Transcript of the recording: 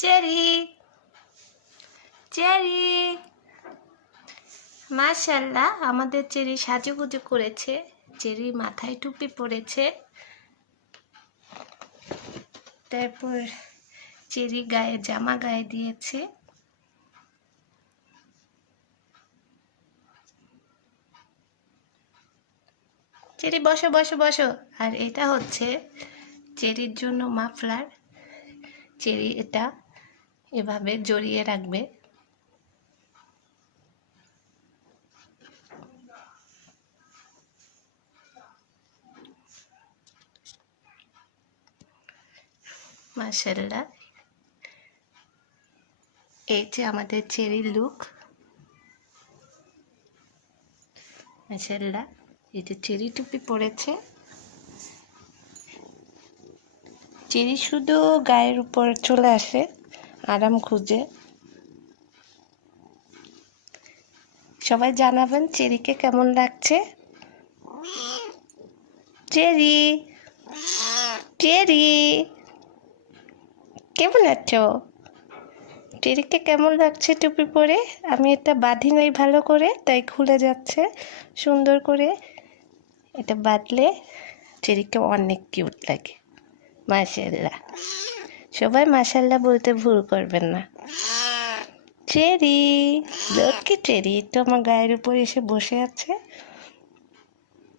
Cherry cherry মাশাআল্লাহ, আমাদের cherry সাজুগুজু করেছে। চেরি মাথায় টুপি পরেছে, তারপর চেরি গায়ে জামা গায়ে দিয়েছে। চেরি বসো বসো বসো। আর এটা হচ্ছে চেরির জন্য মাফলার। চেরি এটা এভাবে জড়িয়ে রাখবে। মাশাআল্লাহ, এই যে আমাদের চেরির লুক। মাশাআল্লাহ, এই যে চেরি টুপি পরেছে। চেরি শুধু গায়ের উপর চলে আসে আরাম খুঁজে। সবাই জানাবেন চেরিকে কেমন লাগছে। চেরি চেরি কেমন আছো? চেরিকে কেমন লাগছে টুপি পরে? আমি এটা বাঁধি নাই ভালো করে, তাই খুলে যাচ্ছে। সুন্দর করে এটা বাঁধলে চেরিকে অনেক কিউট লাগে। মাশাআল্লাহ, সবাই মাশাআল্লাহ বলতে ভুল করবেন না। চেরি, লক্ষ্মী চেরি তো আমার গায়ের উপর এসে বসে আছে।